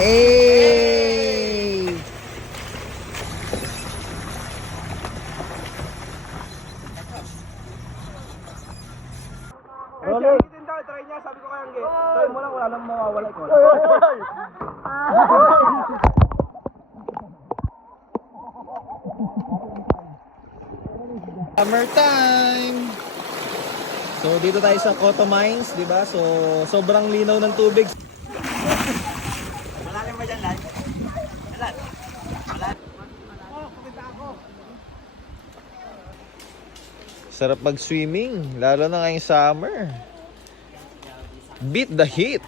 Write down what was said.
Hey! Roller. Try niya, sabi ko kaya Angge. Try mo lang, wala nang mawawala ko. Summertime! So dito tayo sa Coto Mines, di ba? So sobrang linaw ng tubig. Malalim ba dyan, Lan? Lan? Sarap mag-swimming, lalo na ngayong summer. Beat the heat!